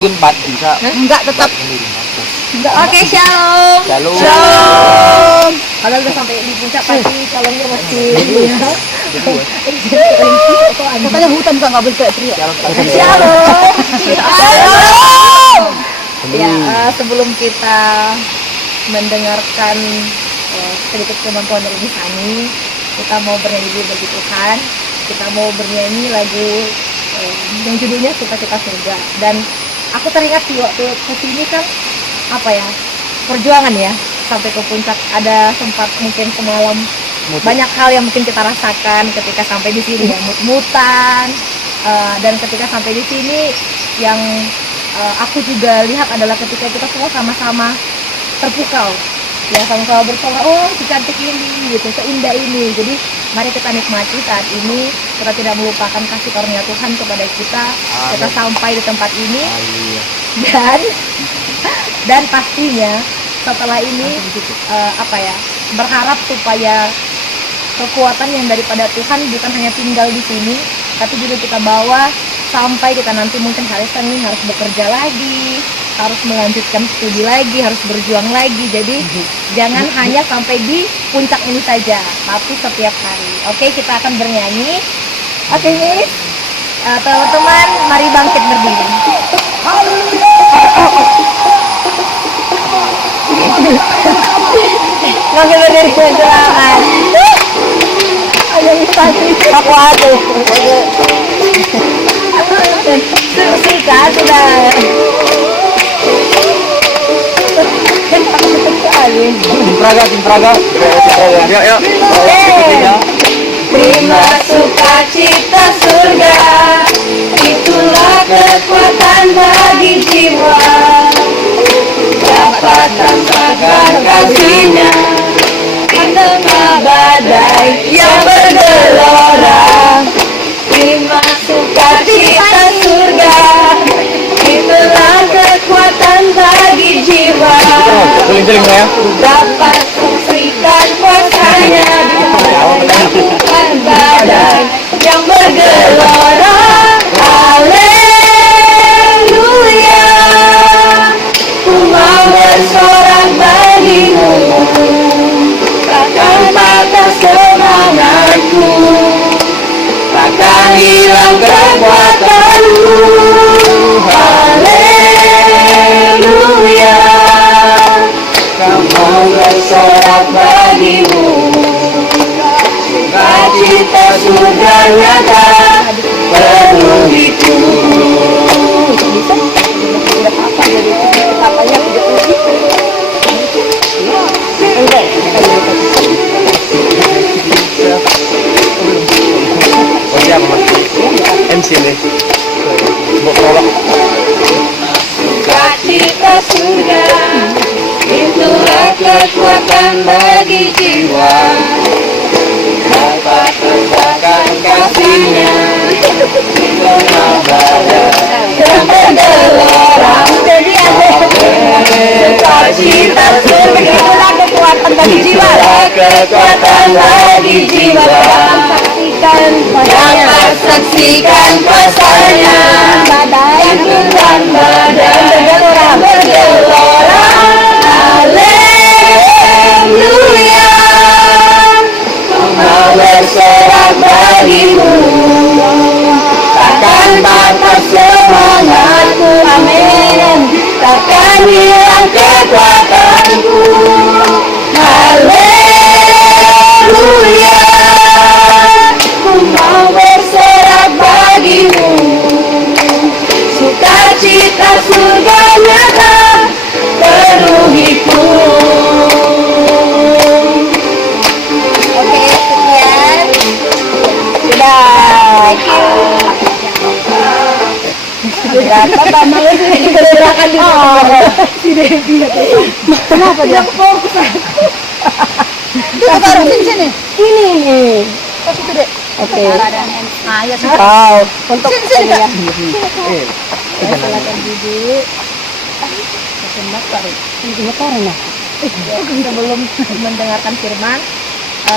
Mungkin 4 bisa. Enggak, tetap. Enggak. Oke, shalom. Shalom. Shalom. Kalau udah sampai di puncak pasti shalomnya masih ya. Katanya hutan juga nggak boleh teriak. Shalom. Shalom. Ya, sebelum kita mendengarkan sedikit firman Tuhan dari Sani, kita mau bernyanyi bagi Tuhan. Kita mau bernyanyi lagu yang judulnya Sukacita Surga. Dan aku teringat sih waktu kesini kan perjuangan ya sampai ke puncak. Ada sempat mungkin semalam banyak hal yang mungkin kita rasakan ketika sampai di sini ya, mut-mutan, dan ketika sampai di sini yang aku juga lihat adalah ketika kita semua sama-sama terpukau ya, sama-sama bersorak, oh secantik ini gitu, seindah ini. Jadi mari kita nikmati saat ini, kita tidak melupakan kasih karunia Tuhan kepada kita. Amin. Kita sampai di tempat ini. Amin. dan pastinya setelah ini berharap supaya kekuatan yang daripada Tuhan bukan hanya tinggal di sini, tapi juga kita bawa sampai kita nanti mungkin hari Senin harus bekerja lagi, harus melanjutkan studi lagi, harus berjuang lagi. Jadi jangan hanya sampai di puncak ini saja, tapi setiap hari. Oke, kita akan bernyanyi. Oke, Miss. Teman-teman, mari bangkit berdiri. Bangkit berdiri, silakan. Ada istri. Aku ada. Sikat sudah. Timpraga. Ya. Terima sukacita surga, itulah kekuatan bagi jiwa. Dapat rasakan kasihnya di tengah badai yang bergelora. Terima sukacita surga, itulah kekuatan bagi jiwa. Dapat saksikan kuasanya bukan badai yang bergelora. Haleluya, ku mau bersorak bagimu, takkan patah semangatku, takkan hilang kekuatanmu. Haleluya, kau mau bersorak bagimu, sukacita surga nyata penuhiku. MC nih. Buat prolog. Sukacita surga, itulah kekuatan bagi jiwa. Dapat rasakan kasihnya di tengah badai yang bergelora. Sukacita surga, itulah kekuatan bagi jiwa. Kekuatan bagi jiwa. Dapat saksikan kuasanya bukan badai yang bergelora. Haleluya, ku mau bersorak bagimu, takkan patah semangatku. Amin. Takkan hilang kekuatanku. Haleluya, ku mau bersorak bagimu, sukacita surga nyata penuhiku. Oke, sekian. Sudah. Sudah, malu sih gerakan di si Devi. Kenapa dia fokus? Kita taruh di sini. Ini. Pas itu, Dek. Oke. Ya sudah. Wow, untuk sini ya. Silakan duduk. Sebelum mendengarkan firman,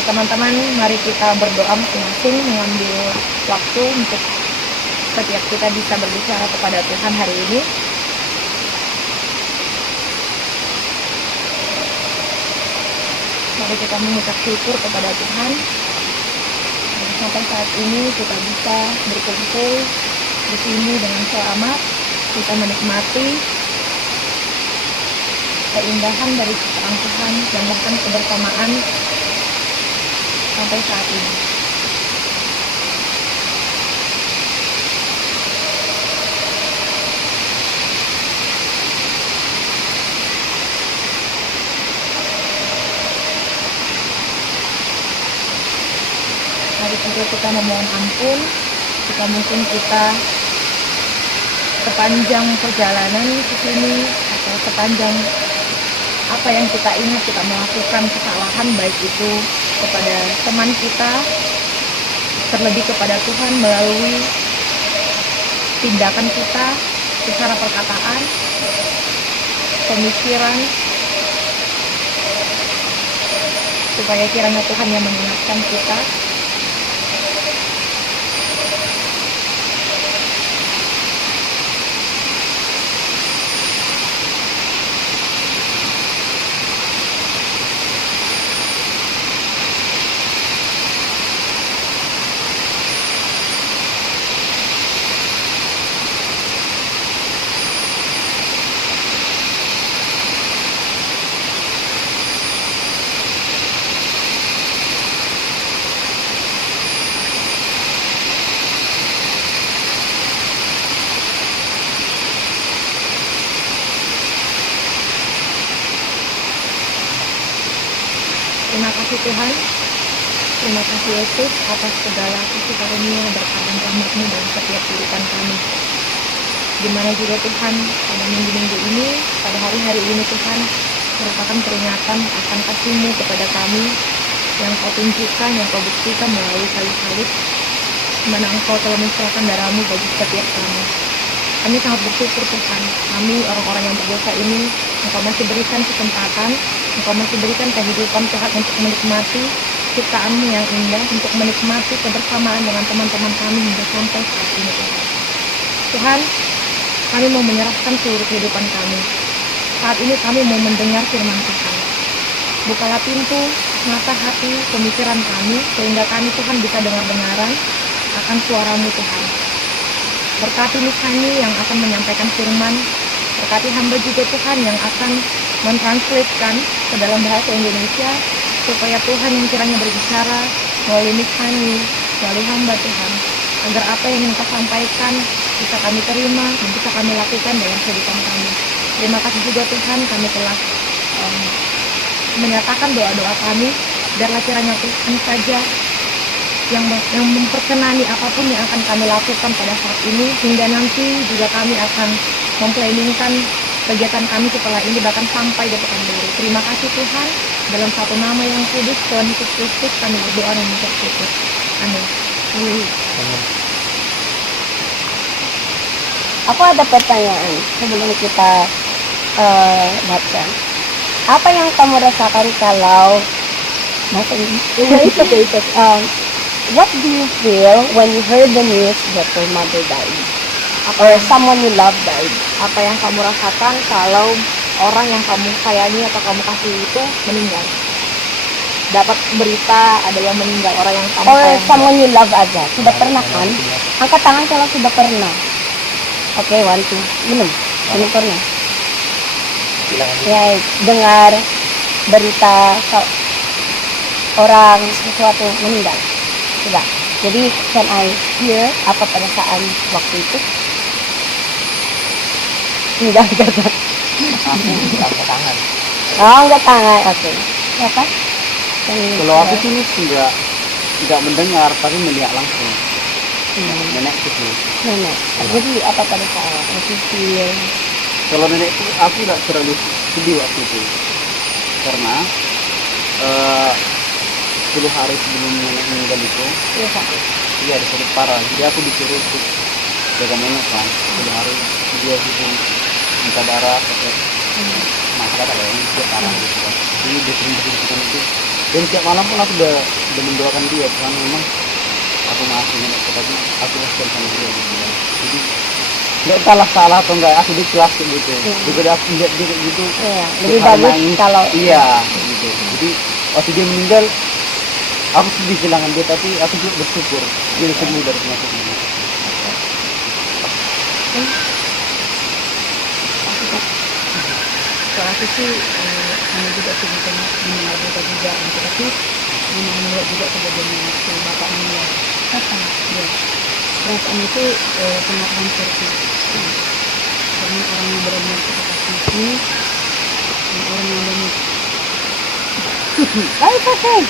teman-teman, mari kita berdoa masing-masing, mengambil waktu untuk setiap kita bisa berbicara kepada Tuhan hari ini. Mari kita mengucap syukur kepada Tuhan. Dan sampai saat ini kita bisa berkumpul di sini dengan selamat, kita menikmati keindahan dari ciptaan Tuhan dan bahkan kebersamaan sampai saat ini. Mari juga kita memohon ampun jika mungkin kita sepanjang perjalanan ke sini atau sepanjang apa yang kita ingat kita melakukan kesalahan, baik itu kepada teman kita, terlebih kepada Tuhan melalui tindakan kita secara perkataan, pemikiran, supaya kiranya Tuhan yang mengingatkan kita. Terima kasih Tuhan, terima kasih Yesus atas segala kasih karunia, berkat dan rahmat-Mu dalam setiap kehidupan kami. Di mana juga Tuhan, pada minggu-minggu ini, pada hari-hari ini Tuhan, merupakan peringatan akan kasih-Mu kepada kami, yang Kau tunjukkan, yang Kau buktikan melalui kayu salib, di mana Engkau telah menyerahkan darah-Mu bagi setiap kami. Kami sangat bersyukur Tuhan, kami orang-orang yang berdosa ini, Engkau masih berikan kesempatan, Engkau masih berikan kehidupan Tuhan untuk menikmati ciptaan-Mu yang indah, untuk menikmati kebersamaan dengan teman-teman kami hingga sampai saat ini Tuhan. Tuhan, kami mau menyerahkan seluruh kehidupan kami. Saat ini kami mau mendengar firman Tuhan. Bukalah pintu, mata hati, pemikiran kami, sehingga kami Tuhan bisa dengar-dengaran akan suara-Mu Tuhan. Berkati kami yang akan menyampaikan firman, berkati hamba juga Tuhan yang akan mentranslatekan ke dalam bahasa Indonesia, supaya Tuhan yang kiranya berbicara melalui kami, melalui hamba Tuhan, agar apa yang ingin Kau sampaikan bisa kami terima dan bisa kami lakukan dalam kehidupan kami. Terima kasih juga Tuhan, kami telah menyatakan doa-doa kami, biarlah kiranya Tuhan saja yang memperkenani apapun yang akan kami lakukan pada saat ini, hingga nanti juga kami akan memplanningkan kegiatan kami setelah ini bahkan sampai di Pekanbaru. Terima kasih Tuhan, dalam satu nama yang kudus Tuhan Yesus Kristus kami berdoa dan mengucap syukur. Amin. Aku ada pertanyaan sebelum kita baca. Apa yang kamu rasakan kalau bahasa Inggris? What do you feel when you heard the news that your mother died or someone you love died? Apa yang kamu rasakan kalau orang yang kamu sayangi atau kamu kasih itu meninggal? Dapat berita ada yang meninggal, orang yang kamu Or sayangi. someone you love aja. Sudah pernah kan? Angkat tangan kalau sudah pernah. Oke, one, two. Belum pernah. Ya, dengar berita orang sesuatu meninggal. Sudah. Jadi, can I hear apa perasaan waktu itu? Enggak kata. Angkat tangan. Oh, enggak tangan. Oke. Apa? Kalau aku sih tidak mendengar, tapi melihat langsung. Nenek itu. Nenek. Jadi apa pada saat itu feel? Kalau nenek itu aku tidak terlalu sedih waktu itu, karena 10 hari sebelum nenek meninggal itu, Iya, Pak. dia ada sakit parah. Jadi aku disuruh untuk jaga nenek kan. 10 hari dia itu minta darah, pakai masalah ada yang dia parah gitu kan. Jadi dia sering berhubungan itu. Dan tiap malam pun aku udah mendoakan dia, Tuhan memang aku maafin nenek, tapi aku kasihan sama dia gitu kan. Jadi nggak salah atau enggak, aku dikelas gitu. Juga aku lihat dia kayak gitu. Iya, tiap lebih hari bagus nangis. kalau Iya gitu. Jadi waktu dia meninggal aku sedih kehilangan dia, tapi aku juga bersyukur dia sembuh dari penyakit ini. Kalau aku sih hanya juga sebetulnya mendengar berita juga gitu, tapi memang melihat juga kejadian waktu bapak meninggal. Ya, perasaan itu sangat hancur sih. Karena orang yang benar-benar kita kasihi, orang yang benar It's okay.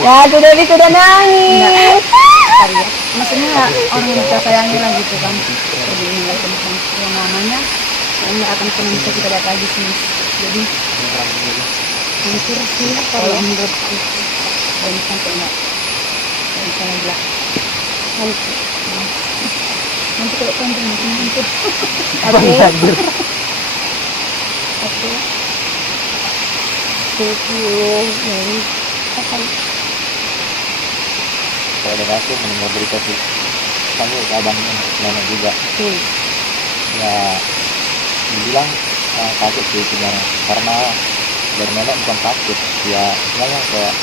Ya sudah nangis. maksudnya orang yang kita sayangi lah gitu kan, jadi meninggal tentang yang namanya nggak akan pernah bisa kita lihat lagi sih, jadi hancur sih kalau menurutku, dan sampai nggak bisa lagi lah. Nanti kalau panjang makin hancur. Oke. Oke. Thank you. Kalau dari aku mendengar berita sih kami abangnya nenek juga ya dibilang kaget sih sebenarnya, karena dari nenek bukan sakit ya, sebenarnya kayak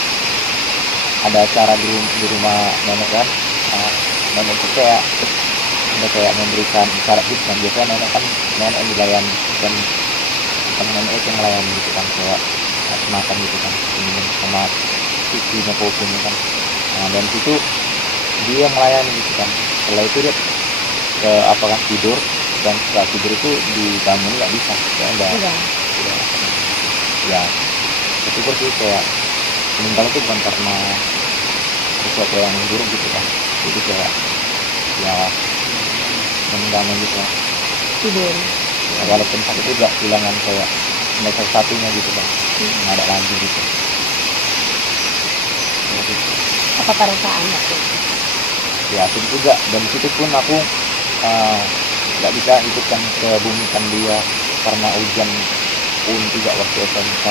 ada acara di rumah nenek kan, nenek itu kayak udah kayak memberikan isyarat gitu kan, biasanya nenek yang dilayani dan bukan nenek itu yang melayani gitu kan, kayak makan gitu kan, minum sama istrinya kopinya kan. Nah dan situ dia yang melayani gitu kan, setelah itu dia tidur, dan setelah tidur itu dibangun nggak bisa, kayak enggak ya bersyukur sih, kayak meninggal itu bukan karena sesuatu yang buruk gitu kan, jadi kayak ya meninggalnya gitu lah. Tidur. Ya, walaupun sakit juga kehilangan kayak nomor satunya gitu kan, nggak ada lagi gitu. Ya, gitu. Apa perasaan waktu itu? Ya sedih juga, dan situ pun aku nggak bisa ikutkan ke bumi kan dia karena hujan pun juga waktu SMK,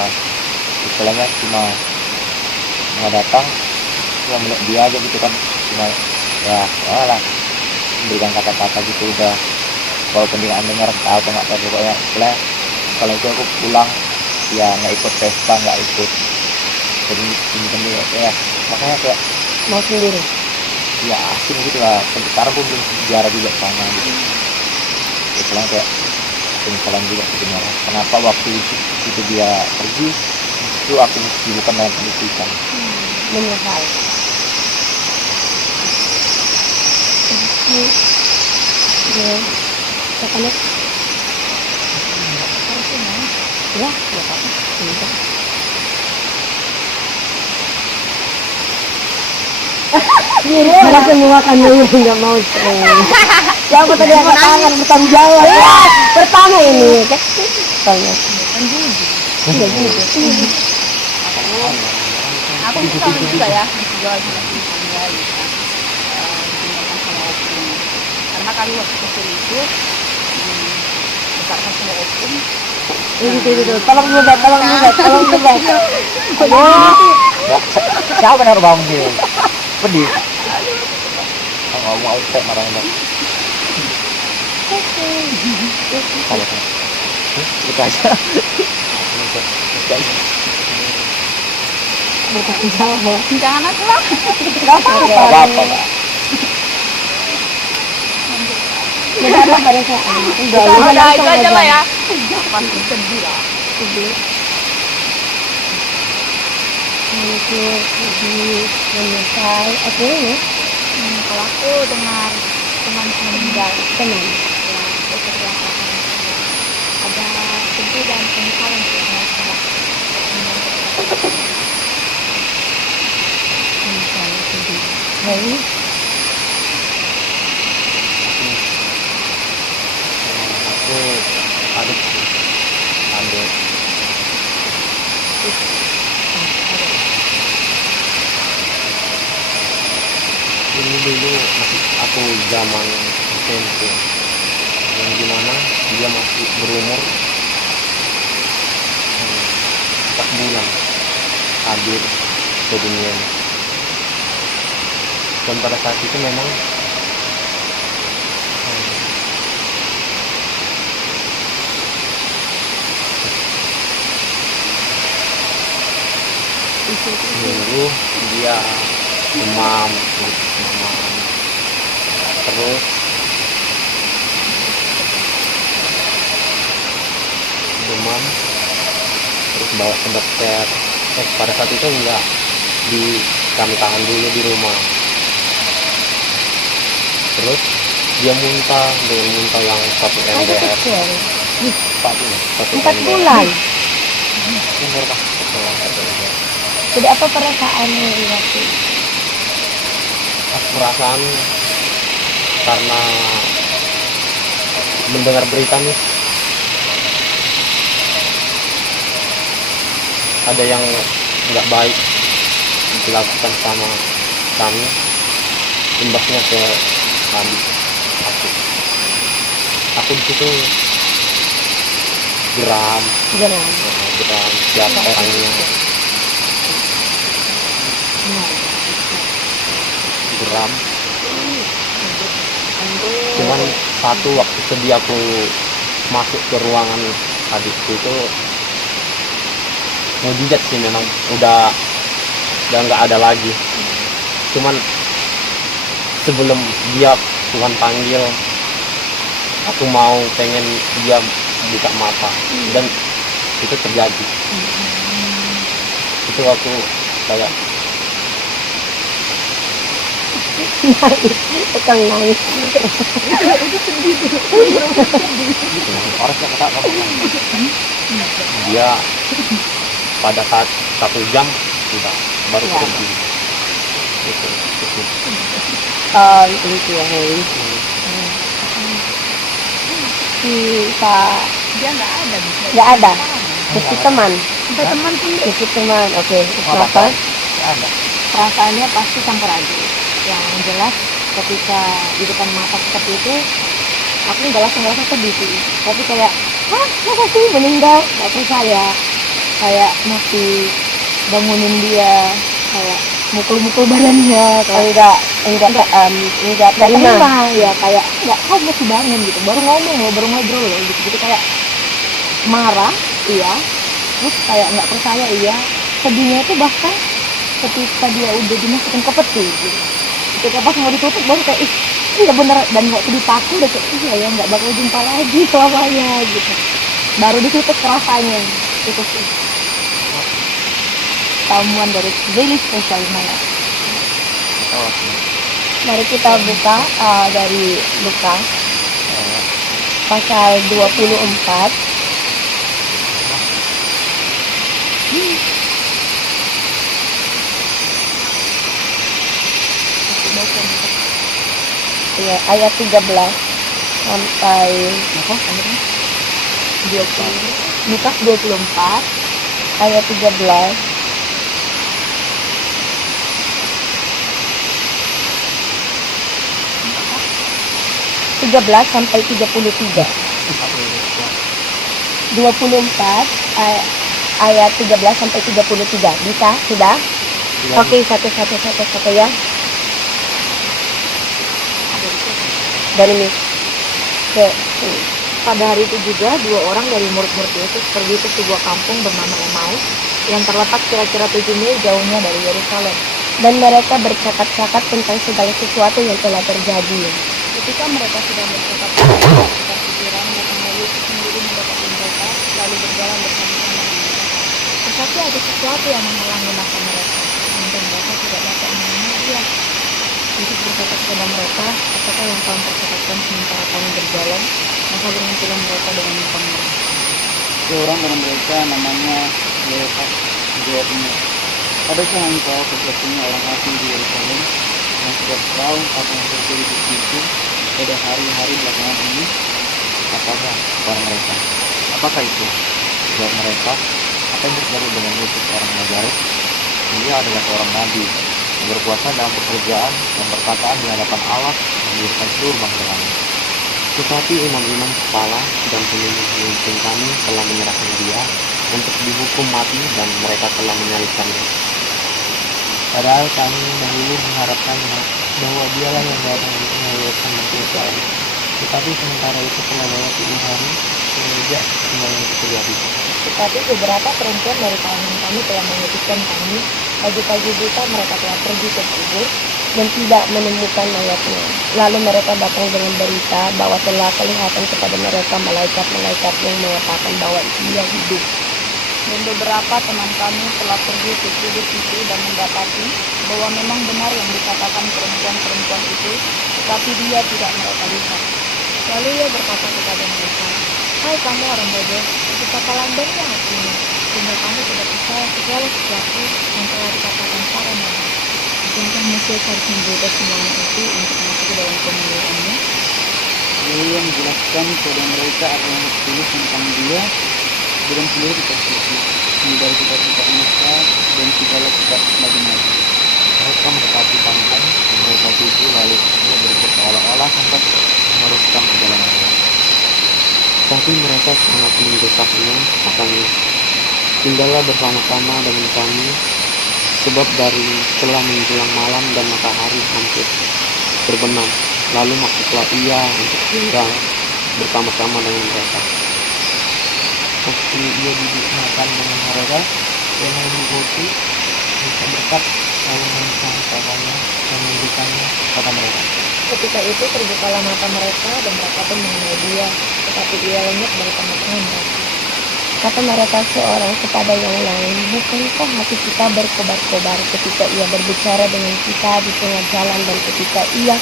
istilahnya cuma nggak datang, cuma melihat dia aja gitu kan, cuma ya lah memberikan kata-kata gitu udah, walaupun dia nggak dengar tahu apa nggak tahu, pokoknya setelah kalau itu aku pulang ya nggak ikut pesta, nggak ikut, jadi ini ya makanya kayak Mau sendiri. ya asing gitu lah, sampai sekarang pun belum sejarah juga ke sana gitu. Istilahnya kayak penyesalan juga sebenarnya, kenapa waktu itu dia pergi itu aku sibukkan dengan pendidikan. Menyesal. Ya, siapa nih? Ya, nggak apa-apa. Udah. Mereka semua kan dulu nggak mau. Siapa tadi yang tangan bertanggung jawab? Ya, pertama ini. Tanya. Aku bisa juga ya menjual sama tulisannya gitu kan, ditinggalkan sama opung, karena kami waktu kecil itu dibesarkan sama opung. Itu. Tolong juga. Siapa naruh bangun dia pedih, mau cek marah banget. Kalau kita aja Bertanggung jawab. Jangan aku lah. Nggak apa-apa. Nggak ada pada saat. Udah itu aja lah ya. Pasti sedih lah. Sedih, menyesal. Oke ini. Kalau aku dengar teman meninggal, Teman. ya itu terasakan ada sedih dan penyesalan sih sama sekarang. Menyesal, sedih. Baik. aku ada ini dulu masih aku zaman SMP, yang dimana dia masih berumur 4 bulan hadir ke dunia ini. Dan pada saat itu memang seminggu dia demam, terus demam, terus bawa ke dokter. Pada saat itu enggak, kami tahan dulu di rumah. Terus dia muntah dengan muntah yang 1 ember. Satu 4 ember. bulan. Ember, Pak. Satu ember. Jadi apa perasaannya waktu itu? Perasaan karena mendengar berita nih ada yang nggak baik dilakukan sama kami, imbasnya ke kami. Aku di situ geram siapa orangnya, geram. Cuman satu waktu sedih aku masuk ke ruangan adikku itu mujizat sih, memang udah nggak ada lagi. Cuman sebelum dia Tuhan panggil, aku pengen dia buka mata, dan itu terjadi. Itu aku kayak Tukang nangis. orangnya kata dia pada saat 1 jam udah baru Ya. pergi. Itu. Itu ya, Hei. Si Pak Dia nggak ada. nggak ada. Mesti teman. Teman pun Mesti teman. Oke. Apa? Kenapa? Ada. perasaannya pasti campur aduk. Yang jelas ketika di depan mata seperti itu, aku nggak langsung ngerasa sedih sih, tapi kayak Masa sih meninggal? nggak percaya, kayak masih bangunin dia, kayak mukul-mukul badannya, kayak Enggak nggak terima. terima ya, kayak nggak, kau masih bangun gitu, baru ngomong loh, baru ngobrol loh gitu, gitu kayak marah iya, terus kayak nggak percaya iya, sedihnya itu bahkan ketika dia udah dimasukin ke peti gitu. Ketika pas mau ditutup baru kayak iya bener, dan waktu dipaku udah kayak iya ya nggak bakal jumpa lagi selamanya gitu, baru ditutup rasanya. Itu sih tamuan dari Daily Special mana. Mari kita buka dari Lukas pasal 24. Ya, ayat 13 sampai Lukas 24 ayat 13. Sampai 33. 24 ayat 13 sampai 33. Bisa? Sudah? Oke, satu ya. Dari Miss. Pada hari itu juga 2 orang dari murid-murid Yesus pergi ke sebuah kampung bernama Emmaus yang terletak kira-kira 7 mil jauhnya dari Yerusalem. Dan mereka bercakap-cakap tentang segala sesuatu yang telah terjadi. Ketika mereka sedang bercakap-cakap sekitar pikiran, datanglah Yesus sendiri mendekati mereka, lalu berjalan bersama-sama dengan mereka. Tetapi ada sesuatu yang menghalangi mata mereka, sehingga mereka tidak dapat mengenal Dia. Yesus berkata kepada mereka, apakah yang kalian percakapkan sementara kami berjalan? Maka berhentilah mereka dengan muka merah. Seorang dari mereka namanya Lepas jawabnya, adakah engkau satu-satunya orang asing di Yerusalem yang tidak tahu apa yang terjadi di situ pada hari-hari belakangan ini? Apakah kata mereka? Apakah itu? Jawab mereka, apa yang terjadi dengan Yesus orang Nazaret? Dia adalah seorang nabi yang berkuasa dalam pekerjaan dan perkataan di hadapan Allah menjadikan seluruh bangsa kami. Tetapi imam-imam kepala dan pemimpin kami telah menyerahkan dia untuk dihukum mati, dan mereka telah menyalibkannya. Padahal kami dahulu mengharapkan bahwa dialah yang datang untuk menyelesaikan manusia. Tetapi sementara itu telah lewat 3 hari semenjak semua yang terjadi. Tetapi beberapa perempuan dari kalangan kami telah mengutuskan kami. Pagi-pagi buta mereka telah pergi ke kubur dan tidak menemukan mayatnya. Lalu mereka datang dengan berita bahwa telah kelihatan kepada mereka malaikat-malaikat yang mengatakan bahwa ia hidup. Dan beberapa teman kami telah pergi ke kubur itu dan mendapati bahwa memang benar yang dikatakan perempuan-perempuan itu, tetapi dia tidak mereka lihat. Lalu ia berkata kepada mereka, "Hai kamu orang bodoh, betapa lambatnya hatimu, sehingga kamu tidak percaya segala sesuatu yang telah dikatakan para nabi. Bukankah Mesias harus menderita semuanya itu untuk masuk ke dalam kemuliaannya?" Lalu ia menjelaskan kepada mereka apa yang tertulis tentang dia dalam seluruh kitab-kitab, dari kitab-kitab Musa dan segala kitab nabi-nabi. Mereka mendekati pantai, mereka tuju lalu ia berbuat seolah-olah hendak meneruskan perjalanannya. Tapi mereka sangat mendesaknya, katanya, "Tinggallah bersama-sama dengan kami, sebab dari telah menjelang malam dan matahari hampir berbenam." Lalu masuklah ia untuk tinggal bersama-sama dengan mereka. Waktu ia duduk makan dengan mereka, ia mengikuti mereka berkat, lalu memegang katanya dan memberikannya kepada mereka. Ketika itu terbukalah mata mereka dan mereka pun mengenal dia, tetapi ia lenyap dari tengah-tengah mereka. Kata mereka seorang kepada yang lain, "Bukankah hati kita berkobar-kobar ketika ia berbicara dengan kita di tengah jalan dan ketika ia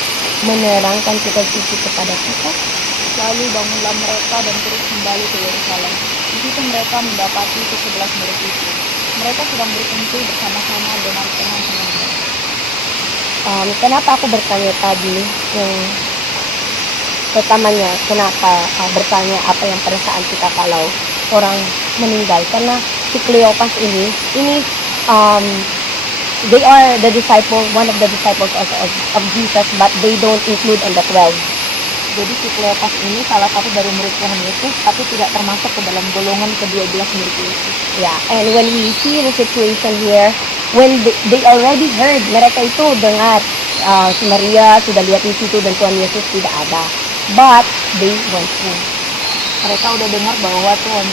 menerangkan kitab suci kepada kita?" Lalu bangunlah mereka dan terus kembali ke Yerusalem. Di situ mereka mendapati ke-11 murid itu. Mereka sedang berkumpul bersama-sama dengan teman-teman mereka. Kenapa aku bertanya tadi? Pertamanya, kenapa bertanya apa yang perasaan kita kalau orang meninggal? Karena si Kleopas ini they are the disciple, one of the disciples of Jesus, but they don't include on the 12. Jadi si Kleopas ini salah satu dari murid Tuhan Yesus, tapi tidak termasuk ke dalam golongan ke-12 murid Yesus. Yeah, and when we see the situation here, when they already heard, mereka itu dengar si Maria sudah lihat di situ dan Tuhan Yesus tidak ada, but they went home. Mereka udah dengar bahwa Tuhan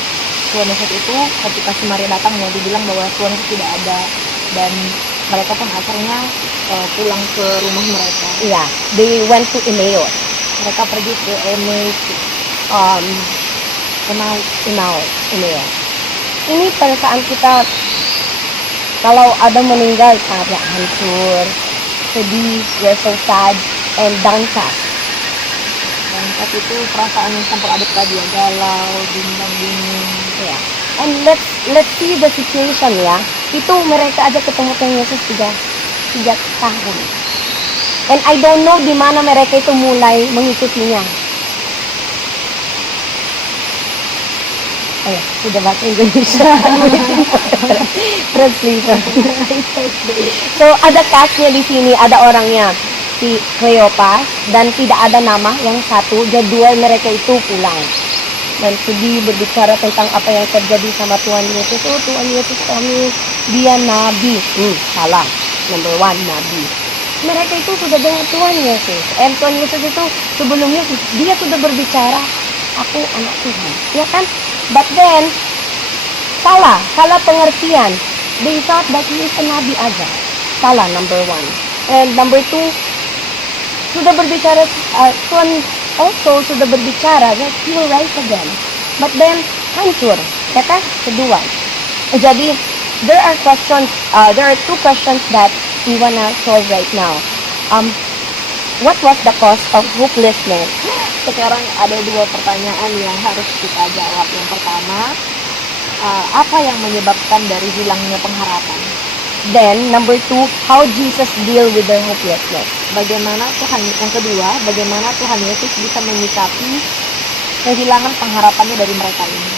Yesus itu ketika si Maria datang mau dibilang bahwa Tuhan Yesus tidak ada, dan mereka pun akhirnya pulang ke rumah mereka. Yeah, they went to Emmaus. Mereka pergi ke Emmaus. Emmaus. Ini perasaan kita kalau ada meninggal sangat hancur, sedih, we're so sad and downcast. Dan saat itu perasaan yang campur aduk tadi ya, galau, bimbang bingung. Yeah. And let's see the situation ya. Itu mereka aja ketemu dengan Yesus 3 tahun. And I don't know di mana mereka itu mulai mengikutinya. Oh ya, sudah bahasa Indonesia. Translator. So ada castnya di sini, ada orangnya si Kleopas dan tidak ada nama yang satu. Jadwal mereka itu pulang dan sedih berbicara tentang apa yang terjadi sama Tuhan Yesus. Oh Tuhan Yesus kami, dia nabi. Salah. Number 1 nabi. Mereka itu sudah dengan Tuhan Yesus. And Tuhan Yesus itu sebelumnya dia sudah berbicara, aku anak Tuhan. Ya kan? But then, salah pengertian. They thought that he is a nabi aja. Salah, number 1. And number 2, sudah berbicara, Tuhan also sudah berbicara that he will rise again. But then, hancur. Ya kan? Kedua. Jadi, there are 2 questions that we wanna solve right now. What was the cause of hopelessness? Sekarang ada 2 pertanyaan yang harus kita jawab. Yang pertama, apa yang menyebabkan dari hilangnya pengharapan? Then, number 2, how Jesus deal with their hopelessness? Yang kedua, bagaimana Tuhan Yesus bisa menyikapi kehilangan pengharapannya dari mereka ini?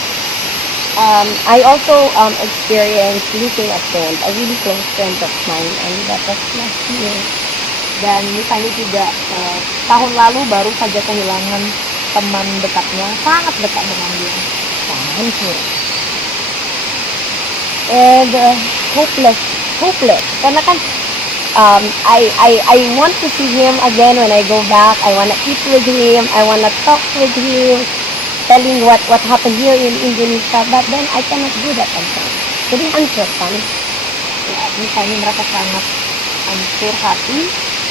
I also experienced losing a friend, a really close friend of mine, and that was last year. Dan misalnya juga tahun lalu baru saja kehilangan teman dekatnya, sangat dekat dengan dia. Hancur. And hopeless. Karena kan I want to see him again when I go back. I want to eat with him. I want to talk with him. telling what happened here in Indonesia, but then I cannot do that sometimes. Jadi hancur kan? Ya, misalnya mereka sangat hancur hati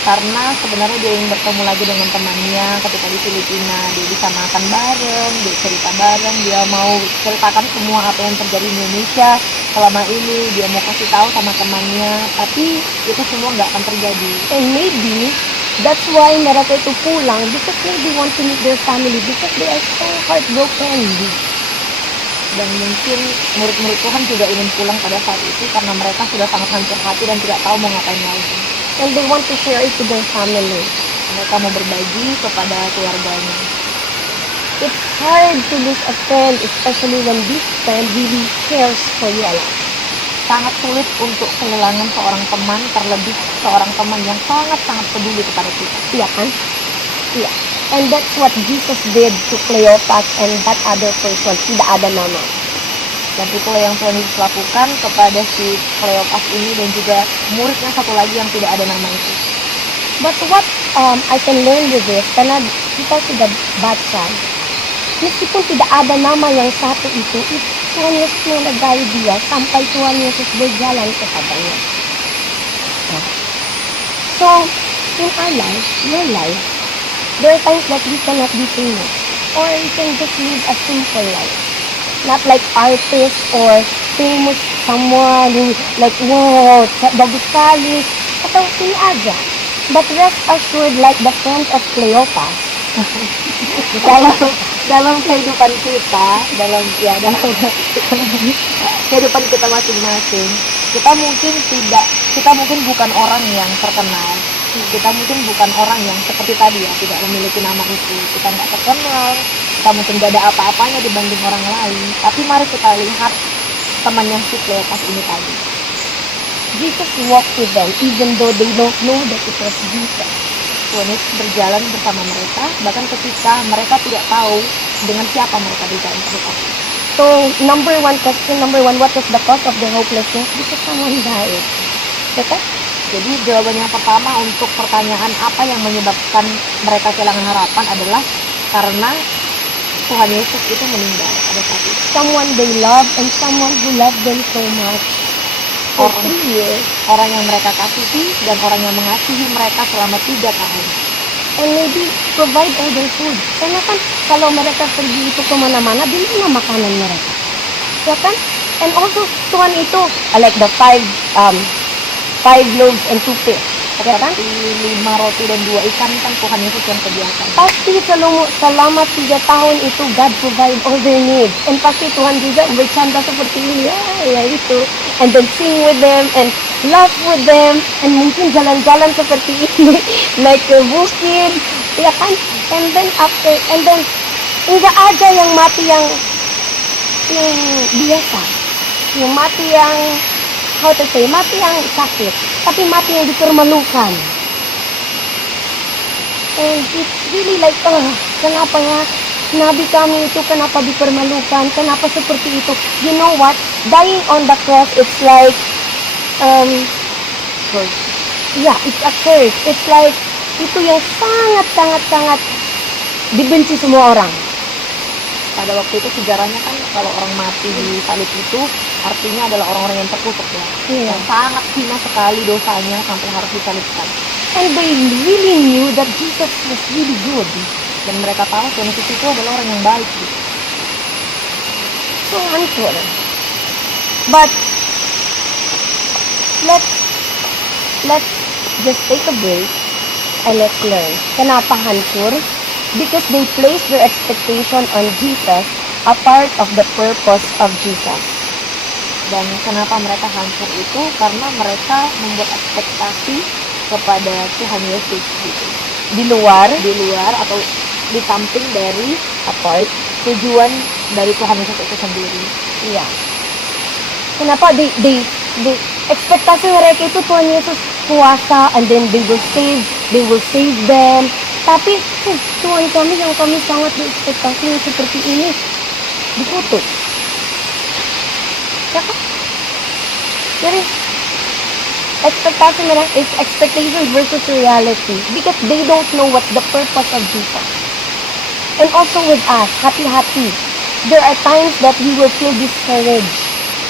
karena sebenarnya dia ingin bertemu lagi dengan temannya ketika di Filipina. Dia bisa makan bareng, dia cerita bareng, dia mau ceritakan semua apa yang terjadi di Indonesia selama ini. Dia mau kasih tahu sama temannya, tapi itu semua nggak akan terjadi. And maybe that's why mereka itu pulang, because they want to meet their family, because they are so heartbroken. Dan mungkin murid-murid Tuhan juga ingin pulang pada saat itu karena mereka sudah sangat hancur hati dan tidak tahu mau ngapain lagi. And they want to share it to their family. Mereka mau berbagi kepada keluarganya. It's hard to lose a friend, especially when this friend really cares for you a lot. Sangat sulit untuk kehilangan seorang teman, terlebih seorang teman yang sangat-sangat peduli kepada kita. Iya kan? Iya. And that's what Jesus did to Cleopas and that other person. Tidak ada nama. Dan itulah yang Tuhan Yesus lakukan kepada si Kleopas ini dan juga muridnya satu lagi yang tidak ada nama itu. But what I can learn with this, karena kita sudah baca, meskipun tidak ada nama yang satu itu Tuhan Yesus menggait dia sampai Tuhan Yesus berjalan kepadanya. So, in our life, your life, there are times that we cannot be famous, or we can just live a simple life. Not like artist or famous someone who like, wow, bagus sekali, atau sini aja. But rest assured, like the friend of Cleopas, dalam kehidupan kita, dalam kehidupan kita masing-masing, kita mungkin bukan orang yang terkenal. Kita mungkin bukan orang yang seperti tadi ya, tidak memiliki nama itu. Kita nggak terkenal, kita mungkin gak ada apa-apanya dibanding orang lain. Tapi mari kita lihat teman yang si Cleopas ini tadi. Jesus walked with them, even though they don't know that it was Jesus. Tuhan Yesus berjalan bersama mereka, bahkan ketika mereka tidak tahu dengan siapa mereka berjalan bersama. So, question number one, what was the cause of their hopelessness? Because someone died. Betul? Jadi jawaban yang pertama untuk pertanyaan apa yang menyebabkan mereka kehilangan harapan adalah karena Tuhan Yesus itu meninggal pada saat itu. Someone they love and someone who loved them so much. For 3 years. Orang yang mereka kasihi dan orang yang mengasihi mereka selama 3 tahun. And maybe provide all their food. Karena kan kalau mereka pergi itu kemana-mana, di mana makanan mereka? Ya kan? And also Tuhan itu like the 5 loaves and 2 fish. Ya kan? 5 roti dan 2 ikan kan Tuhan Yesus yang sediakan. Pasti selama 3 tahun itu God provide all their needs. And pasti Tuhan juga bercanda seperti ini, ya itu. And then sing with them and laugh with them. And mungkin jalan-jalan seperti ini, naik ke bukit, ya kan? And then enggak ada yang mati yang biasa, yang mati yang mati yang sakit, tapi mati yang dipermalukan. And it's really like, kenapa ya Nabi kami itu kenapa dipermalukan, kenapa seperti itu? You know what? Dying on the cross, it's like, Curse. yeah, it's a curse. It's like, itu yang sangat dibenci semua orang. Pada waktu itu sejarahnya kan kalau orang mati di salib itu artinya adalah orang-orang yang terkutuk ya. Iya. Yang sangat hina sekali dosanya sampai harus disalibkan. And they really knew that Jesus was really good. Dan mereka tahu Tuhan Yesus itu adalah orang yang baik gitu. So hancur. But let's just take a break and let's learn. Kenapa hancur? Because they placed their expectation on Jesus, a part of the purpose of Jesus. Dan kenapa mereka hancur itu? Karena mereka membuat ekspektasi kepada Tuhan Yesus gitu. Di luar atau di samping dari tujuan dari Tuhan Yesus itu sendiri. Iya. Kenapa di ekspektasi mereka itu Tuhan Yesus kuasa and then they will save them. Tapi Tuhan kami yang kami sangat diekspektasi yang seperti ini dikutuk. Ya kan? Jadi ekspektasi mereka is expectation versus reality because they don't know what's the purpose of Jesus. And also with us, hati-hati. There are times that we will feel discouraged.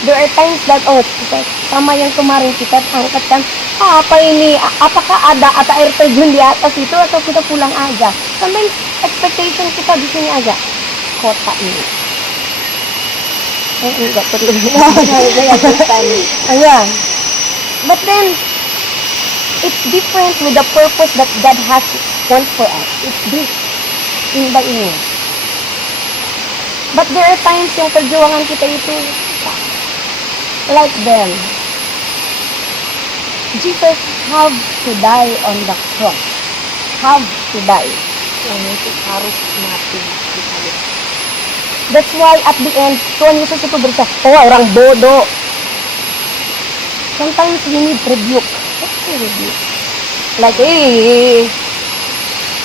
There are times that, sama yang kemarin kita angkatkan, apa ini? Apakah ada air terjun di atas itu atau kita pulang aja? Sometimes expectation kita di sini aja. Kota ini. Enggak perlu. Ayan. But then, it's different with the purpose that God has wants for us. It's this. Iba ini. But there are times yung perjuangan kita itu like them. Jesus have to die on the cross. Have to die. Yang itu harus mati di salib. That's why at the end, Tuhan Yesus itu berkata, orang bodoh. Sometimes we need rebuke. What's the rebuke? Like,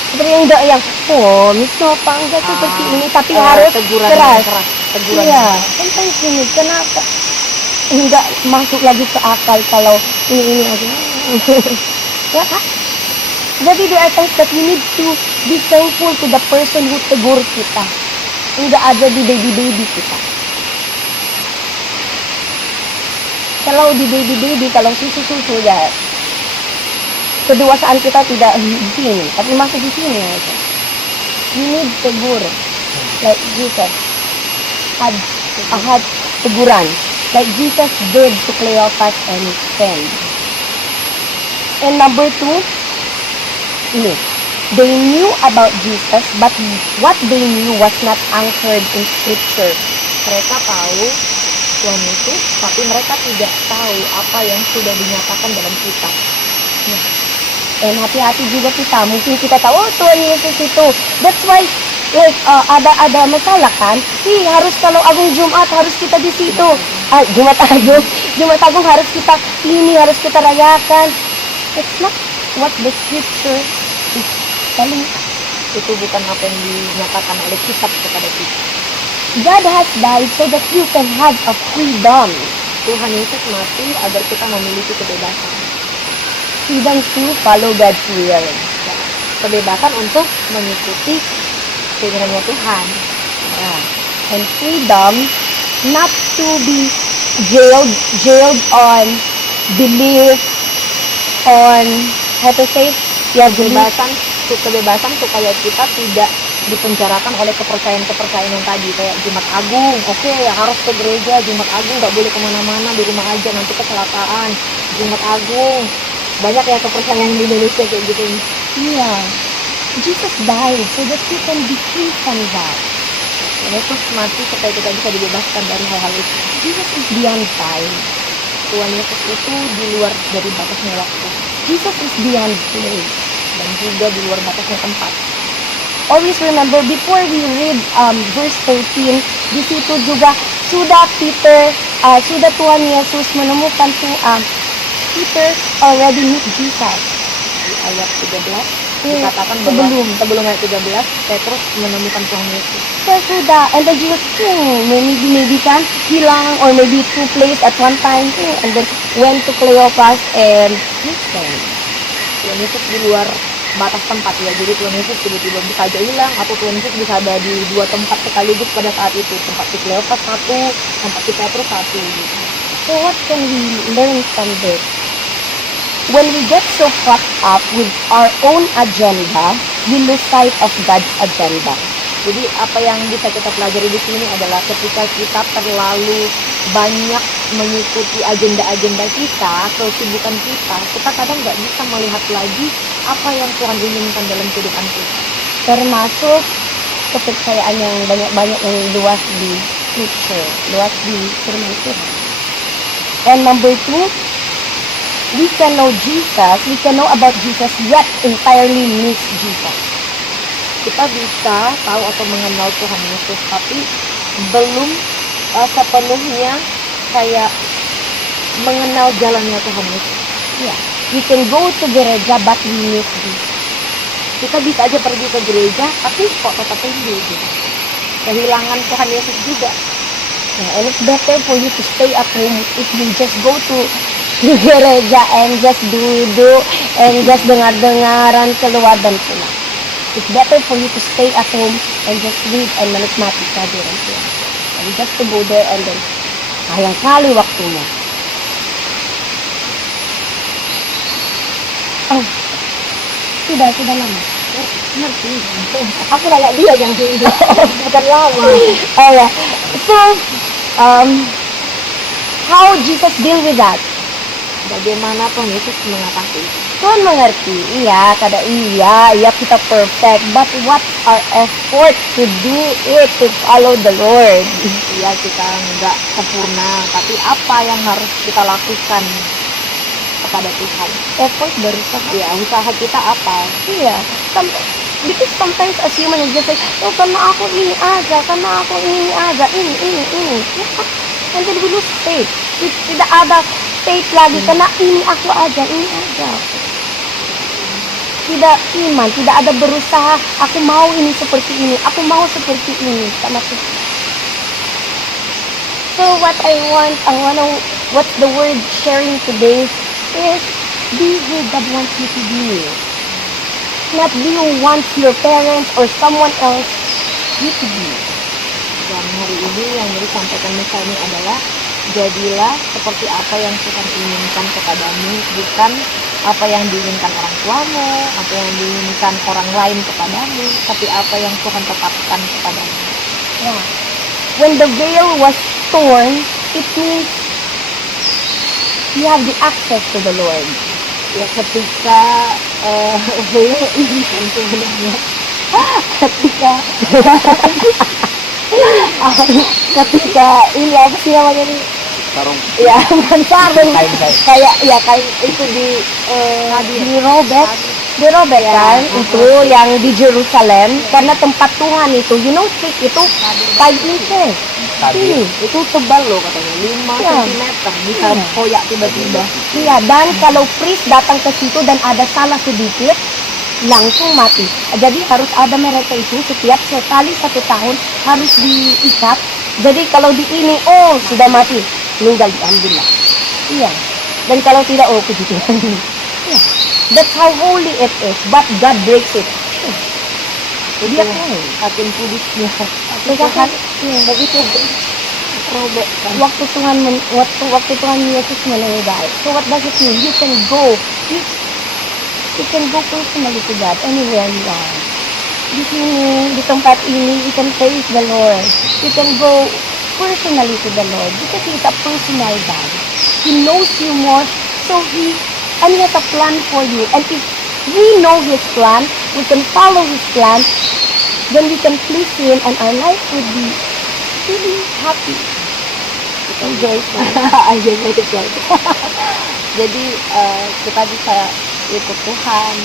seperti yang misal apa enggak seperti ini, tapi harus teguran keras. Teguran. Iya, sometimes we need. Kenapa? Enggak masuk lagi ke akal kalau ini aja. Ya kan? Jadi there are times that we need to be thankful to the person who tegur kita. Enggak ada di baby kita. Kalau di baby, kalau susu ya, kedewasaan kita tidak di sini, tapi masih di sini aja. We need tegur, like Jesus had teguran, like Jesus did to Cleopas and friend. And number 2, ini. They knew about Jesus, but what they knew was not anchored in Scripture. Mereka tahu Tuhan Yesus, tapi mereka tidak tahu apa yang sudah dinyatakan dalam kitab. Dan hati-hati juga kita, mungkin kita tahu Tuhan Yesus itu. That's why like ada masalah kan? Harus kalau Agung Jumat harus kita di situ. Jumat Agung harus kita ini, harus kita rayakan. It's not what the Scripture is telling. Itu bukan apa yang dinyatakan oleh kitab kepada kita. God has died so that you can have a freedom. Tuhan Yesus mati agar kita memiliki kebebasan. Freedom to follow God's will. Kebebasan untuk mengikuti keinginannya Tuhan. And freedom not to be jailed on belief, on how to say, kebebasan supaya kita tidak dipenjarakan oleh kepercayaan yang tadi, kayak Jumat Agung, harus ke gereja. Jumat Agung nggak boleh kemana-mana, di rumah aja, nanti kecelakaan. Jumat Agung, banyak ya kepercayaan di Indonesia kayak gitu. Iya, Jesus died so that you can be free from that. Yesus mati supaya kita bisa dibebaskan dari hal-hal itu. Jesus is beyond time. Tuhan Yesus itu di luar dari batasnya waktu. Jesus is beyond place. Dan juga di luar batasnya tempat. Always remember, before we read verse 13, di situ juga sudah Tuhan Yesus menemukan Peter already meet Jesus. Di ayat 13 dikatakan bahwa sebelum ayat 13 Petrus menemukan Tuhan Yesus. Sudah, and then Jesus maybe kan hilang, or maybe two place at one time, and then went to Cleopas and listen. Tuhan Yesus di luar batas tempat ya, jadi Tuhan Yesus tiba-tiba bisa aja hilang, atau Tuhan Yesus bisa ada di dua tempat sekaligus pada saat itu, tempat di Cleopas satu, tempat di Petrus satu gitu. So what can we learn from this? When we get so caught up with our own agenda, we lose sight of God's agenda. Jadi apa yang bisa kita pelajari di sini adalah ketika kita terlalu banyak mengikuti agenda-agenda kita, kesibukan kita kadang nggak bisa melihat lagi apa yang Tuhan inginkan dalam kehidupan kita. Termasuk kepercayaan yang banyak-banyak yang luas di Scripture, luas di firman Tuhan. And number 2, we can know Jesus, we can know about Jesus, yet entirely miss Jesus. Kita bisa tahu atau mengenal Tuhan Yesus, tapi belum sepenuhnya kayak mengenal jalannya Tuhan Yesus. Yeah. We can go to gereja, but we miss Jesus. Kita bisa aja pergi ke gereja, tapi kok tetap rindu gitu. Kehilangan Tuhan Yesus juga. Yeah, and it's better for you to stay at home if you just go to gereja and just duduk and just dengar-dengaran keluar dan pulang. it's better for you to stay at home and just read and menikmati kehadiran Tuhan. And just to go there and then, sayang kali waktunya. Oh, sudah lama. Ngerti. Aku nanya dia yang sudah, bukan lama. Oh ya, so, how Jesus deal with that? Bagaimana Tuhan Yesus mengatasi itu? Tuhan mengerti, iya, iya kita perfect, but what our effort to do it, to follow the Lord? Ya kita nggak sempurna, tapi apa yang harus kita lakukan kepada Tuhan? Effort berusaha. Ya usaha kita apa? Iya, because sometimes as human we just say, oh karena aku ini aja, ini. And then we lose faith. Tidak ada faith lagi, karena ini aku aja. Tidak iman, tidak ada berusaha, aku mau ini seperti ini, sama Tuhan. So what what the word sharing today is, be who God wants you to be. Not be who wants your parents or someone else you to be. Dan hari ini yang disampaikan misalnya adalah, jadilah seperti apa yang Tuhan inginkan kepadamu, bukan apa yang diinginkan orang tuamu, apa yang diinginkan orang lain kepadamu, tapi apa yang Tuhan tetapkan kepadamu. Yeah. When the veil was torn, it means you have the access to the Lord. Ya ketika veil ini kan sebenarnya ketika ini apa sih namanya nih? Sarung. Ya, bukan sarung. Kain. Kayak itu dirobek kan, itu yang di Jerusalem, karena tempat Tuhan itu, stick itu 5 inches. Tabir. Itu tebal loh katanya. 5 cm bisa koyak tiba-tiba. Iya, dan kalau priest datang ke situ dan ada salah sedikit, langsung mati. Jadi harus ada mereka itu setiap sekali 1 tahun harus diikat. Jadi kalau di ini, sudah mati, meninggal diambil lah. Iya. Dan kalau tidak, puji Tuhan. Iya. That's how holy it is. But God breaks it. Dia hakim kudusnya. Tuhan, begitu. Robek kan. Waktu Tuhan Yesus meninggal. So what does it mean? You can go. You can go personally to God anywhere you are. Di sini, di tempat ini, you can praise the Lord. You can go personally to the Lord because He is a personal God. He knows you more, so He has a plan for you. And if we know His plan, we can follow His plan, then we can please Him, and our life would be really happy. Enjoy. Jadi kita bisa ikut Tuhan.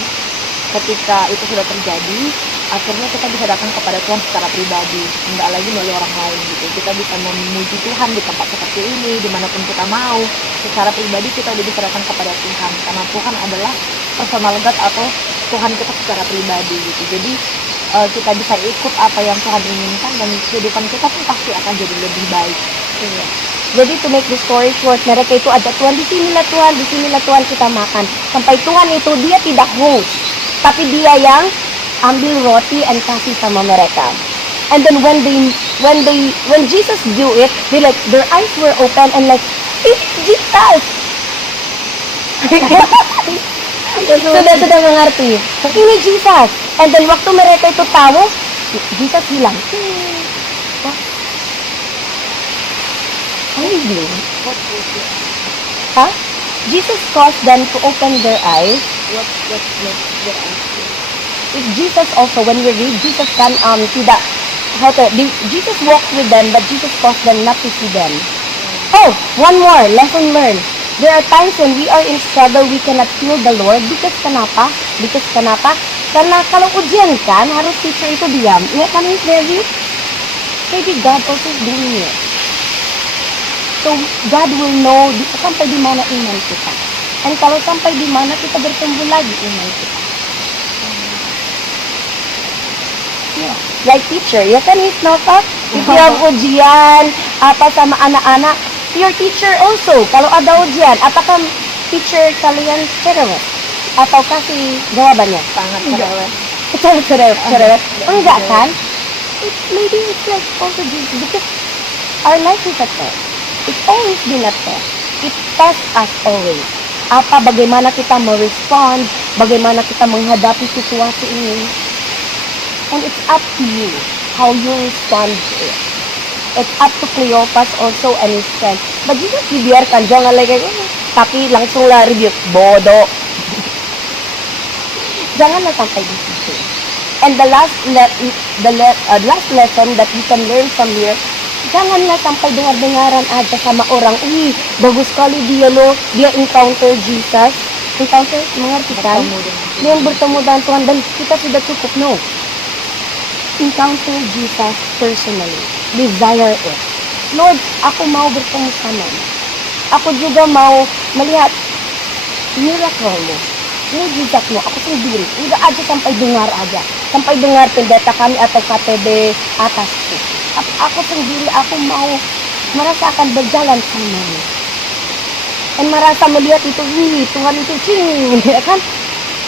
Ketika itu sudah terjadi, akhirnya kita bisa datang kepada Tuhan secara pribadi, enggak lagi melalui orang lain gitu. Kita bisa memuji Tuhan di tempat seperti ini, dimanapun kita mau. Secara pribadi kita udah bisa datang kepada Tuhan, karena Tuhan adalah personal God atau Tuhan kita secara pribadi gitu. Jadi kita bisa ikut apa yang Tuhan inginkan, dan kehidupan kita pun pasti akan jadi lebih baik. Iya. Jadi to make the story short, mereka itu ada Tuhan, di sinilah Tuhan kita makan. Sampai Tuhan itu dia tidak host, tapi dia yang ambil roti and kasih sama mereka. And then when Jesus do it, they like their eyes were open and like, it's Jesus. Sudah mengerti. Ini Jesus. And then waktu mereka itu tahu, Jesus hilang. Amazing. Huh? Jesus caused them to open their eyes. What their eyes? If Jesus also, when we read, Jesus can Jesus walked with them, but Jesus caused them not to see them. Oh, one more lesson learned. There are times when we are in struggle, we cannot feel the Lord. Because kenapa? Karena kalau ujian kan, harus teacher itu diam. Ya kan, Miss Debbie? Maybe God also is doing it. So, God will know sampai di mana iman kita. And kalau sampai di mana kita bertumbuh lagi iman kita. Yeah. Like teacher, ya kan Miss Nova? If you have ujian, apa sama anak-anak, your teacher also, kalau ada ujian, apakah teacher kalian cerewet? Atau kasih jawabannya? Sangat cerewet. Sorry. Enggak kan? Maybe it's like also Jesus because our life is a test. It's always been a test. It tests us always. Bagaimana kita merespond, bagaimana kita menghadapi situasi ini. And it's up to you how you respond to it. It's up to Cleopas also and his friends. But Jesus dibiarkan, jangan lagi tapi langsung lah rebuke, bodoh. Janganlah sampai di situ. And the last lesson that we can learn from here, janganlah sampai dengar-dengaran aja sama orang, bagus sekali dia dia encounter Jesus. Encounter, mengerti kan? Dia yang bertemu dengan Tuhan dan kita sudah cukup, no. Encounter Jesus personally. Desire it. Lord, aku mau bertemu sama mo. Ako juga mau melihat miracle-Mu. Mujizat mo, ako sendiri. Enggak aja sampai dengar aja. Sampai dengar pendeta kami atau KTB atasku. Aku sendiri, aku mau merasakan berjalan sama-Mu. Dan merasa melihat itu, Tuhan itu ya kan?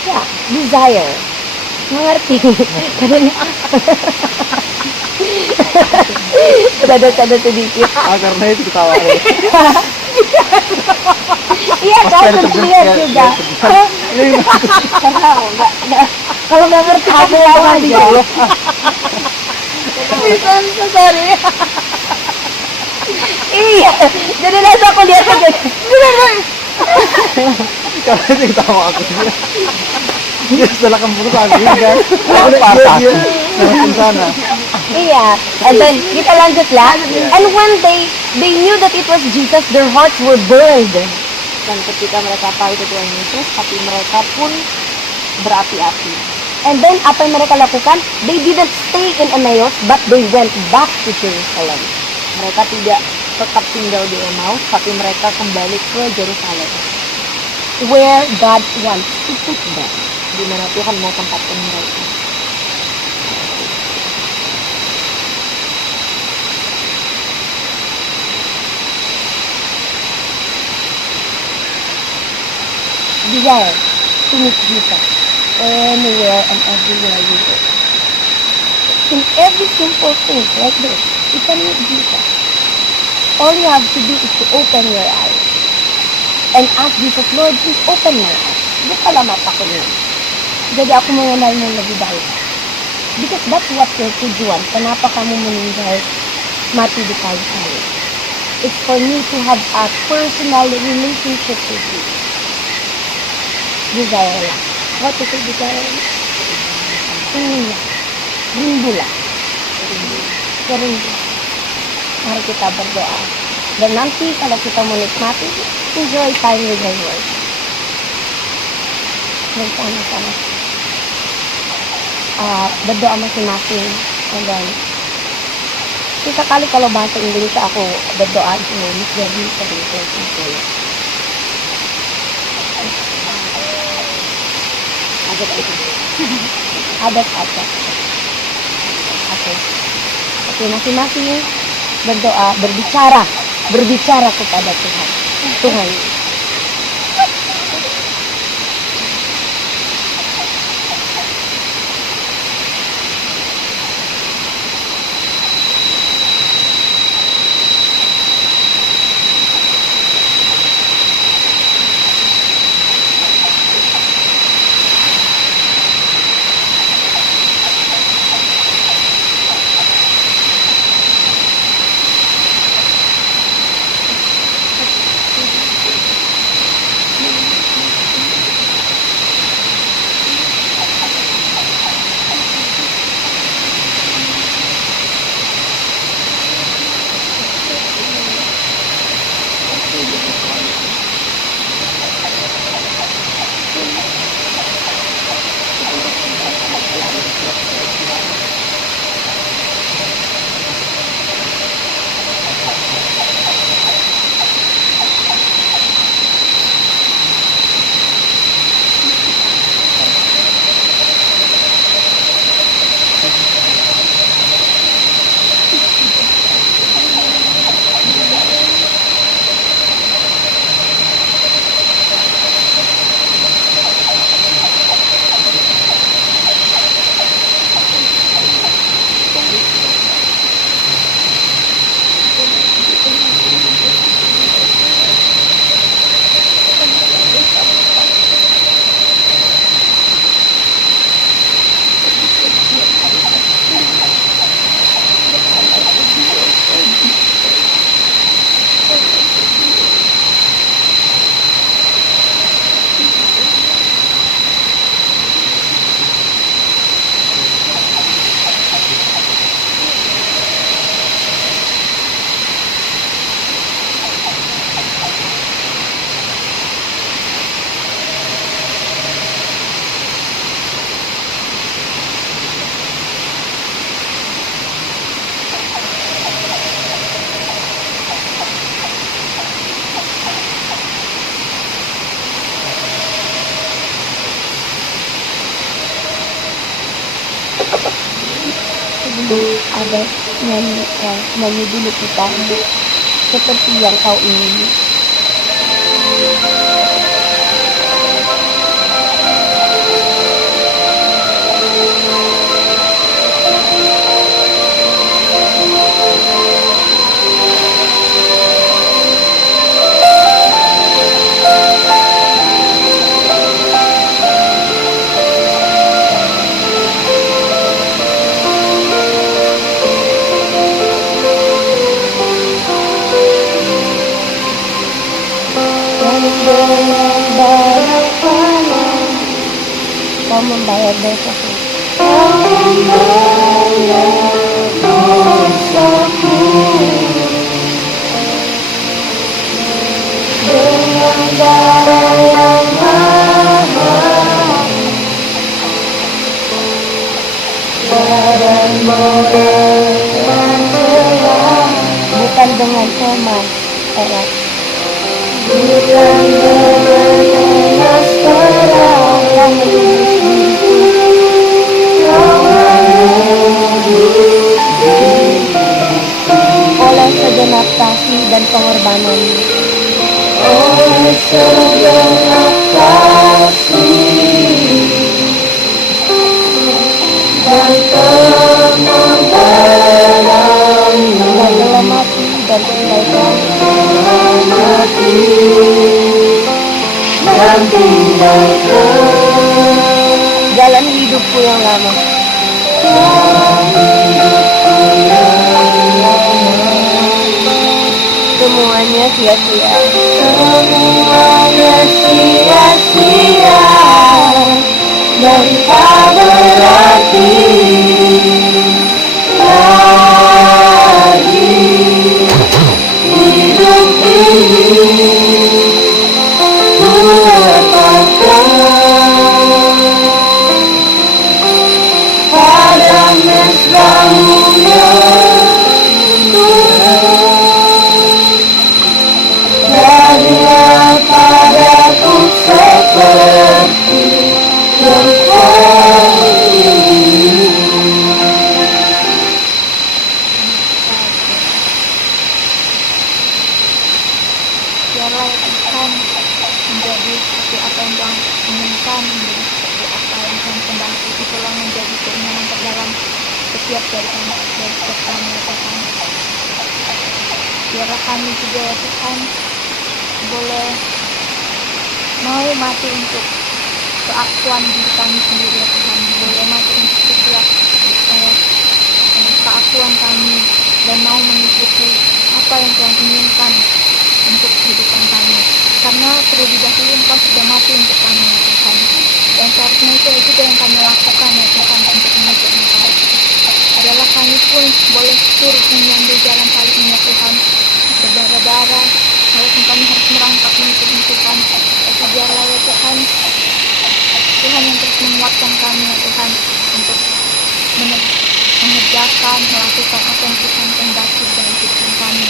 Ya, desire. Mengerti? Kadang ada sedikit. Karena itu ketawa. Iya kan, lihat juga. Kalau nggak ngerti aku lawan aja. Sorry. Iya, jadi nanti aku lihat aja. Karena itu ketawa aku. Dia setelah kamu lagi kan. Dia langsung sana. Iya, and then kita lanjut lah. And when they knew that it was Jesus, their hearts were burned. Dan ketika mereka tahu itu Tuhan Yesus, hati mereka pun berapi-api. And then apa yang mereka lakukan? They didn't stay in Emmaus, but they went back to Jerusalem. Mereka tidak tetap tinggal di Emmaus, tapi mereka kembali ke Yerusalem, Where God wants to put them. di mana Tuhan mau tempatkan mereka. Desire to meet Jesus anywhere and everywhere you go. In every simple thing like this, you can meet Jesus. All you have to do is to open your eyes and ask Jesus, Lord, please open my eyes. Buka lang mata ko yun. Jadi aku mengenal mo lebih dalam. Because that's what your tujuan. Kenapa kamu meninggal mati di kayu salib? It's for me to have a personal relationship with you. Desire lang. What is it, desire? Rindu. Rindu lang. Rindu. Mari kita berdoa. Dan nanti kalau kita menikmati, enjoy time with the Lord. Bersama-sama. Berdoa masing-masing. And then, sekali kalau bahasa Indonesia aku berdoa semua, jadi sering saya ada saja. Oke, masing-masing berdoa, berbicara kepada Tuhan. Tuhan. ada nyanyi nyanyi dulu kita seperti yang kau ingini. Kau membayar dosaku. Kau membayar dosaku dengan darah yang mahal, darahmu dengan terang, bukan dengan emas perak, bukan dengan emas perak yang menembus diriku. Oleh segenap kasih dan pengorbananmu, oleh segenap kasih dan pengorbananmu, dalam mati dan tinggalkan mati dan tinggalkan jalan hidupku yang lama. Semuanya sia-sia, semuanya sia-sia dan tak berarti lagi hidup ini. Ku lepaskan pada mesra-Mu yang Tuhan. Jadilah padaku seperti yang Kau ingin. Biarlah Tuhan menjadi seperti apa yang Tuhan inginkan, menjadi seperti apa yang Tuhan kehendaki. Itulah menjadi keinginan terdalam setiap dari kami, dari setiap kami ya Tuhan. Biarlah kami juga ya Tuhan boleh mau mati untuk keakuan diri kami sendiri ya Tuhan, boleh mati untuk setiap keakuan kami dan mau mengikuti apa yang Tuhan inginkan untuk kehidupan kami, karena terlebih dahulu Engkau sudah mati untuk kami ya Tuhan, dan seharusnya itu juga yang kami lakukan ya Tuhan untuk mengikut Engkau. Adalah kami pun boleh turut mengambil jalan salib ya Tuhan, berdarah-darah walaupun kami harus merangkak mengikut Tuhan, tapi biarlah ya Tuhan, Tuhan yang terus menguatkan kami ya Tuhan untuk mengerjakan, melakukan apa yang Tuhan kehendaki dalam kehidupan kami.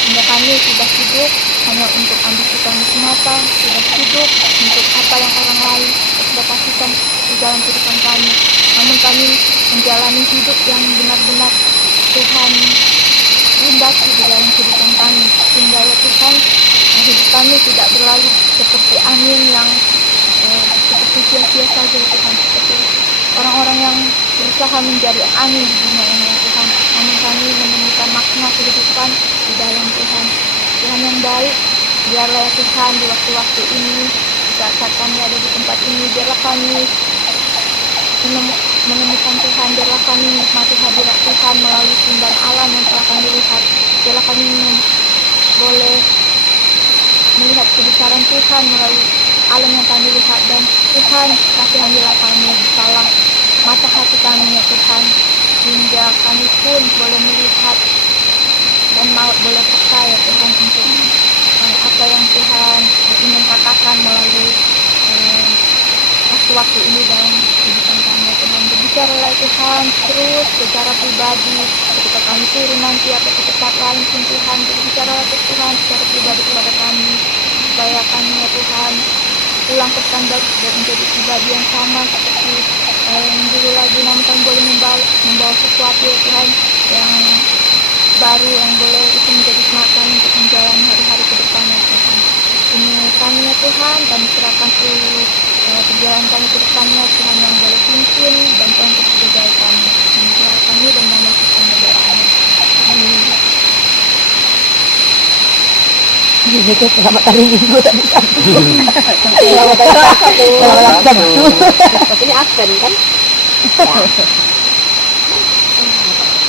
Hingga kami sudah hidup hanya untuk ambisi kami semata, sudah hidup untuk apa yang orang lain ekspektasikan di dalam kehidupan kami. Namun kami menjalani hidup yang benar-benar Tuhan kehendaki di dalam kehidupan kami. Sehingga ya Tuhan, hidup kami tidak berlalu seperti angin yang seperti sia-sia saja ya Tuhan, seperti orang-orang yang berusaha menjadi angin di dunia ini ya Tuhan. Namun kami menemukan makna kehidupan di dalam Tuhan. Tuhan yang baik, biarlah ya Tuhan di waktu-waktu ini, saat kami ada di tempat ini, biarlah kami menemukan Tuhan, biarlah kami menikmati hadirat Tuhan melalui keindahan alam yang telah kami lihat. Biarlah kami boleh melihat kebesaran Tuhan melalui alam yang kami lihat, dan Tuhan kasihanlah kami salah mata hati kami ya Tuhan, hingga kami pun boleh melihat dan mau boleh percaya Tuhan untuk apa yang Tuhan ingin katakan melalui waktu-waktu ini dalam kehidupan kami ya Tuhan. Berbicaralah Tuhan terus secara pribadi ketika kami turun nanti atau ke tempat lain pun Tuhan, berbicaralah Tuhan secara pribadi kepada kami, supaya kami ya Tuhan pulang ke standar dan menjadi pribadi yang sama seperti yang dulu lagi nonton boleh membawa sesuatu ya Tuhan yang baru yang boleh itu menjadi semangat untuk menjalani hari-hari ke depannya Tuhan. Ini kami ya Tuhan, kami serahkan seluruh perjalanan kami ke depannya Tuhan yang boleh pimpin dan Tuhan untuk menjaga kami. Menjaga kami dan nama Tuhan berdoa. Amin. Ini tuh selamat hari Minggu tadi. Selamat Selamat Sabtu. Ini absen kan? Ya.